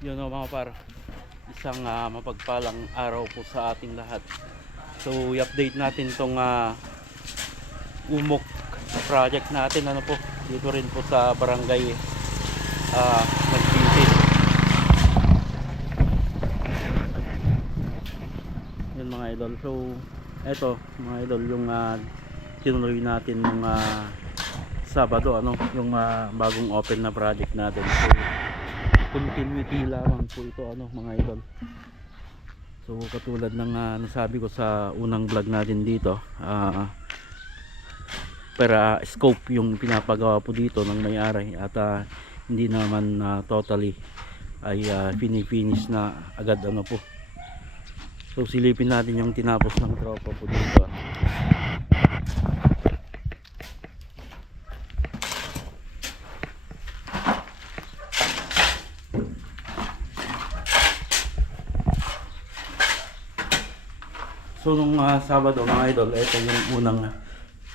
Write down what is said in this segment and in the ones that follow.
Yun o mga par, isang mapagpalang araw po sa ating lahat. So i-update natin tong umok project natin, ano po, dito rin po sa barangay Nagpintin. Yun mga idol. So eto mga idol, yung tinuloy natin nung Sabado, ano, yung bagong open na project natin. So continuity lamang po ito, ano mga idol. So katulad ng nasabi ko sa unang vlog natin dito, para scope yung pinapagawa po dito ng may-ari at hindi naman totally ay finish na agad, ano po. So silipin natin yung tinapos ng tropa po dito. So nung Sabado mga idol, ito yung unang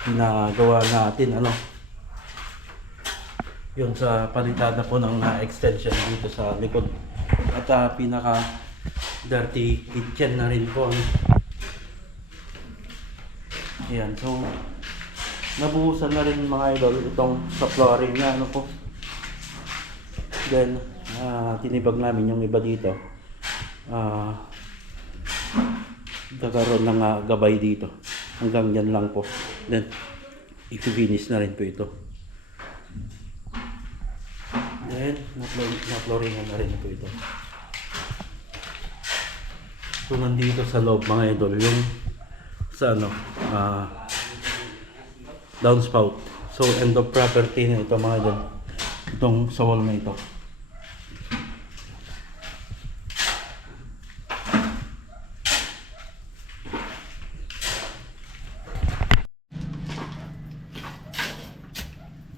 ginagawa natin, ano, yun sa palitada po ng extension dito sa likod at pinaka dirty kitchen na rin po, ano. Ayan, so nabuhusan na rin mga idol itong sa flooring na, ano po. Then tinibag namin yung iba dito, nagkaroon ng gabay dito hanggang yan lang po. Then i-finish na rin po ito. Then na-flooringan na rin po ito. So nandito sa loob mga idol yung sa ano, downspout. So end of property na ito mga idol, itong sa wall na ito.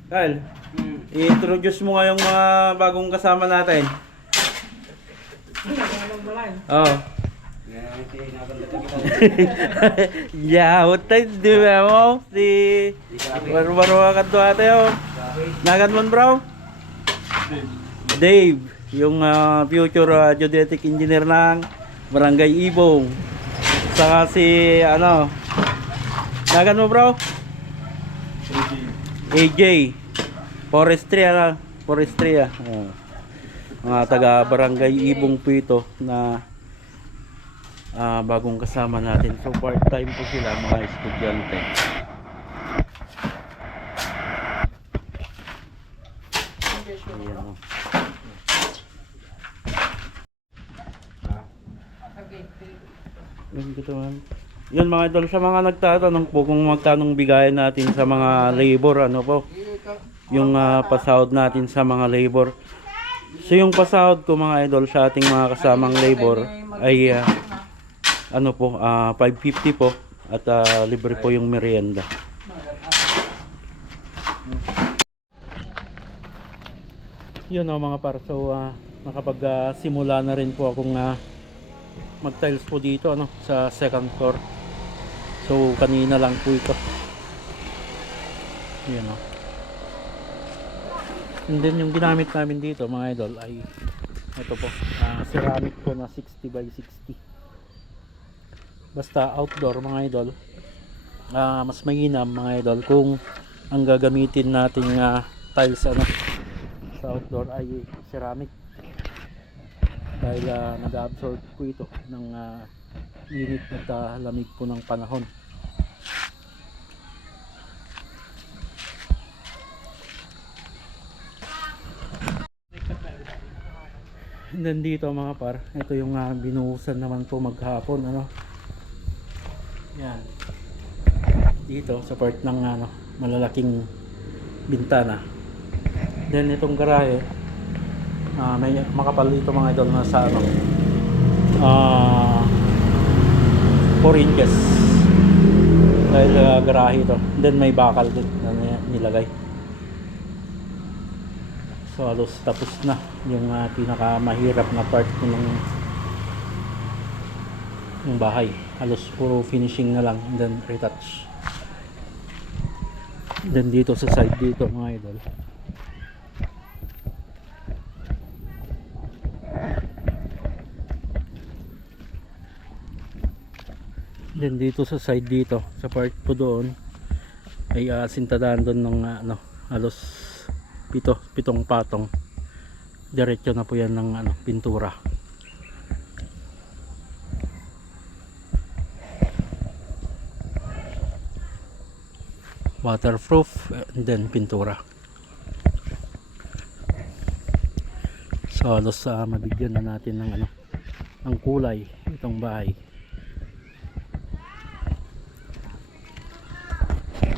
Kyle, i-introduce mo nga yung mga bagong kasama natin. Oo. Yahut tayo, di ba mo? Si Baro-baro ka to ate, oh. Nagan mo bro? Dave, yung future geodetic engineer ng Barangay Ibong. Saka si ano, nagan mo bro? AJ Forestria. Mga taga Barangay Ibong po ito na bagong kasama natin. So part time po sila, mga estudyante. Ayan. Yun mga idol, sa mga nagtatanong po kung magkanong bigayan natin sa mga labor, ano po, yung pasahod natin sa mga labor. So yung pasahod ko mga idol sa ating mga kasamang labor ay ano po, 550 po at libre po yung merienda. Yun o mga par, so nakapag simula na rin po akong mag tiles po dito, ano, sa second floor. So kanina lang po ito. Yan o. And then yung ginamit namin dito mga idol ay ito po, ceramic po na 60 by 60. Basta outdoor mga idol, mas mainam mga idol kung ang gagamitin nating tiles, ano, sa outdoor ay ceramic. Dahil nag-absorb po ito ng init at lamig po ng panahon. And then dito mga par, ito yung binuhusan naman po maghapon, ano. Yan. Dito sa part ng malalaking bintana. Then itong garahe, may makapal dito mga idol na sa ano, 4 inches dahil garahe ito. Then may bakal din na nilagay. So halos tapos na yung pinakamahirap na part ng bahay. Halos puro finishing na lang, then retouch. Then dito sa side dito mga idol, Then dito sa side dito, sa part po doon ay sintadaan doon ng halos pitong patong. Diretso na po yan ng pintura. Waterproof and then pintura. So halos mabigyan na natin ng ng kulay itong bahay.